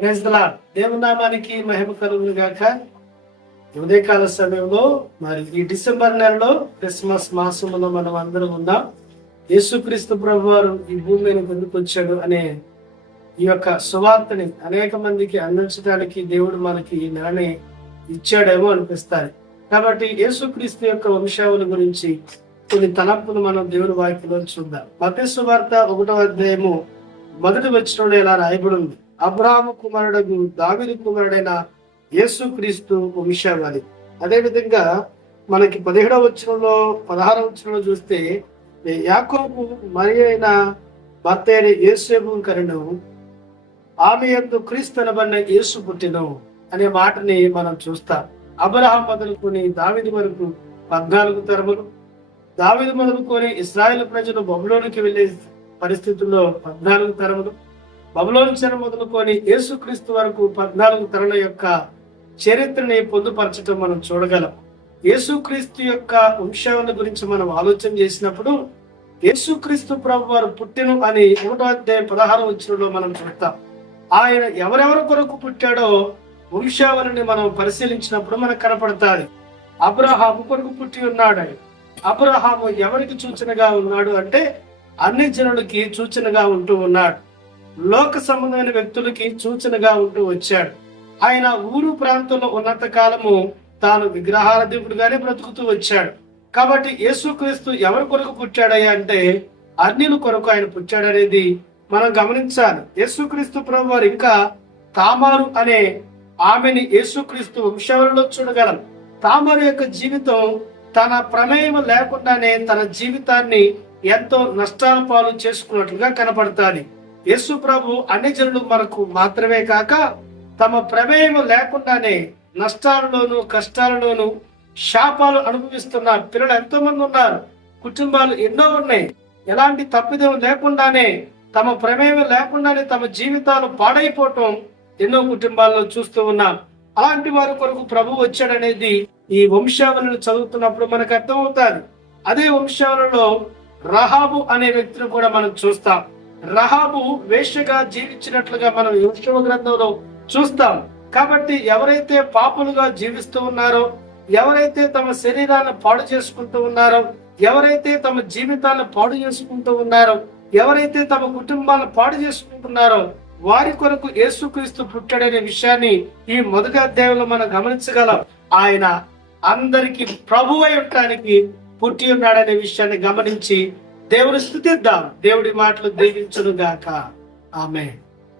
Praise the lord. దేవుని నామానికి మహిమ కలుగును గాక. ఉదయకాల సమయంలో మరి ఈ డిసెంబర్ నెలలో క్రిస్మస్ మాసంలో మనం అందరం ఉన్నాం. యేసుక్రీస్తు ప్రభు వారు ఈ భూమి మీద ఎందుకు వచ్చాడు అనే ఈ యొక్క సువార్తని అనేక మందికి అందించడానికి దేవుడు మనకి ఈ నెలని ఇచ్చాడేమో అనిపిస్తారు. కాబట్టి యేసుక్రీస్తు యొక్క వంశావళి గురించి కొన్ని తలంపులు మనం దేవుని వాక్యంలో చూద్దాం. మత్తయి సువార్త 1వ అధ్యాయము 1వ వచనంలో ఇలా రాయబడి ఉంది. అబ్రాహాము కుమారుడు దావీదు కుమారుడైన యేసుక్రీస్తు వంశావళి. అదే విధంగా మనకి 17వ వచనంలో 16వ వచనంలో చూస్తే యాకోబు మరియ అయిన భర్త అయిన యోసేపు కరెను ఆమె యందు క్రీస్తు అనబడిన యేసు పుట్టెను అనే మాటని మనం చూస్తాం. అబ్రహాం మొదలుకొని దావీదు వరకు 14 తరములు, దావీదు మొదలుకొని ఇశ్రాయేలు ప్రజలు బబులోనికి వెళ్లే పరిస్థితుల్లో 14 తరములు, బబులోను చెర మొదలుకొని యేసుక్రీస్తు వరకు 14 తరాల యొక్క చరిత్రని పొందుపరచడం మనం చూడగలం. యేసుక్రీస్తు యొక్క వంశావళి గురించి మనం ఆలోచన చేసినప్పుడు యేసుక్రీస్తు ప్రభు వారు పుట్టెను అని 1వ అధ్యాయం 16వ వచనంలో మనం చూస్తాం. ఆయన ఎవరెవరి కొరకు పుట్టాడో వంశావళిని మనం పరిశీలించినప్పుడు మనకు కనపడతాడు. అబ్రహాము కొరకు పుట్టి ఉన్నాడు. అబ్రహాము ఎవరికి సూచనగా ఉన్నాడు అంటే అన్ని జనులకి సూచనగా ఉంటూ ఉన్నాడు. లోక సంబంధమైన వ్యక్తులకి సూచనగా ఉంటూ వచ్చాడు. ఆయన ఊరు ప్రాంతంలో ఉన్నంత కాలము తాను విగ్రహారాధికుడుగానే బ్రతుకుతూ వచ్చాడు. కాబట్టి యేసుక్రీస్తు ఎవరి కొరకు పుట్టాడయ్యా అంటే అన్యుల కొరకు ఆయన పుట్టాడనేది మనం గమనించాలి. యేసుక్రీస్తు ప్రభు వారు ఇంకా తామారు అనే ఆమెని యేసుక్రీస్తు వంశావళిలో చూడగలం. తామారు యొక్క జీవితం తన ప్రమేయం లేకుండానే తన జీవితాన్ని ఎంతో నష్టాల పాలు చేసుకున్నట్లుగా కనపడతాది. యేసు ప్రభు అన్ని జనులు మనకు మాత్రమే కాక తమ ప్రమేయం లేకుండానే నష్టాలలోను కష్టాలలోను శాపాలు అనుభవిస్తున్న పిల్లలు ఎంతో మంది ఉన్నారు. కుటుంబాలు ఎన్నో ఉన్నాయి. ఎలాంటి తప్పిదం లేకుండానే తమ ప్రమేయం లేకుండానే తమ జీవితాలు పాడైపోవటం ఎన్నో కుటుంబాల్లో చూస్తూ ఉన్నాం. అలాంటి వారి కొరకు ప్రభు వచ్చాడనేది ఈ వంశావళిని చదువుతున్నప్పుడు మనకు అర్థమవుతాది. అదే వంశావళిలో రహాబు అనే వ్యక్తిని కూడా మనం చూస్తాం. రహాబు వేశ్యగా జీవించినట్లుగా మనం యోషువ గ్రంథంలో చూస్తాం. కాబట్టి ఎవరైతే పాపులుగా జీవిస్తూ ఉన్నారో, ఎవరైతే తమ శరీరాన్ని పాడు చేసుకుంటూ ఉన్నారో, ఎవరైతే తమ జీవితాన్ని పాడు చేసుకుంటూ ఉన్నారో, ఎవరైతే తమ కుటుంబాలను పాడు చేసుకుంటున్నారో వారి కొరకు యేసుక్రీస్తు పుట్టాడనే విషయాన్ని ఈ 1వ అధ్యాయంలో మనం గమనించగలం. ఆయన అందరికి ప్రభువై ఉండటానికి పుట్టి ఉన్నాడనే విషయాన్ని గమనించి దేవుని స్తుతిద్దాం. దేవుడి మాటలు దీవించును గాక. ఆమేన్.